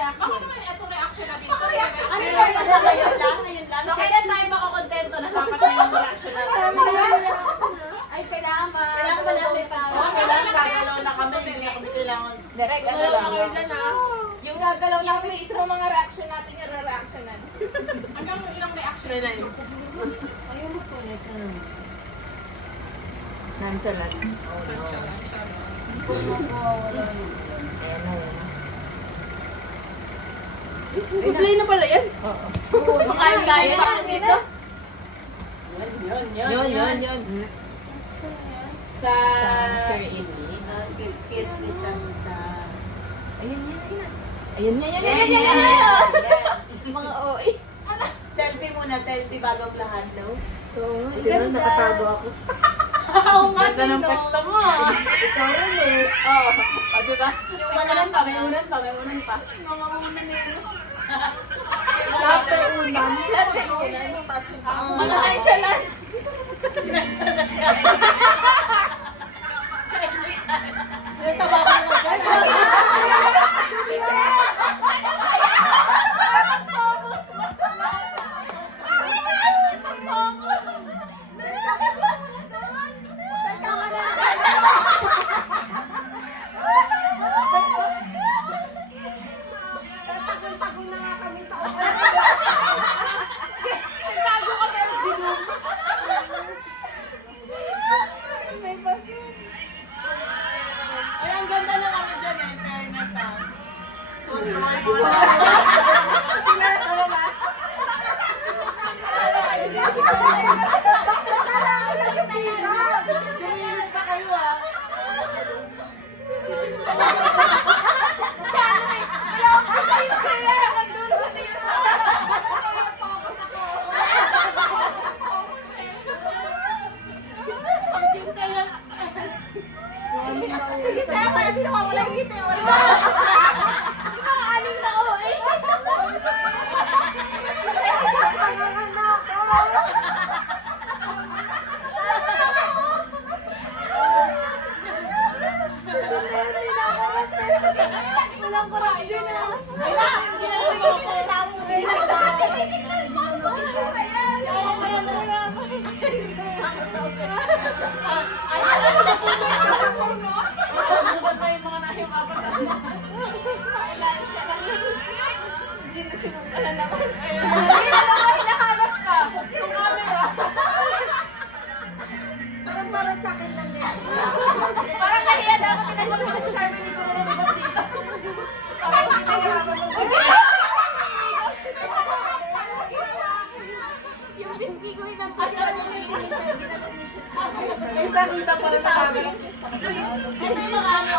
reaction. Baka naman itong reaction natin. Ito yung Ano reaction. yun? Ngayon lang. So, kailan tayo makakontento na dapat na yung reaction natin? Ay, kailangan Kailangan pala may Oo, kailangan gagalaw na kami. Hindi na kami kailangan. Direct, ano Wala lang. na kayo dyan, ha? Yung gagalaw lang yung isang mga reaction natin yung re-reactionan. Hanggang ilang reaction na yun. Ayaw mo po nito. Nonchalant. Oh, no. Ayan na yun. I-play na pala yan. Oo. Makain-kain pa ako dito. Yun. Sa... Sir Amy. Cute isang sa... Ayan. Mga OA. Selfie muna, selfie bago ang lahat daw. Hindi na nakatago ako. Oo nga, Ganda ng pesta mo, ah. Ikaw rin eh. Oo. O, diba? Yung unan pa, may unan pa. Mga unan na yun. Lahat ay unan. Lahat ay unan. Mga nonchalant. Tago na nga kami sa Tago ka pero ginum. Ay, ang ganda ng ano dyan eh. Fairness, ah. Walang kurang dyan ah. Bukan pa yung mga nahiyong apat. Hinahanap ka. Yung camera. Parang para sa akin lang din. Parang nahiya dapat tinagpag mo si Charmin ni Guru lumabas dito. Parang hindi nahirapan mo. Yung biscuit ko yung nasa May sakita pala na kami. Ito yung mga ano.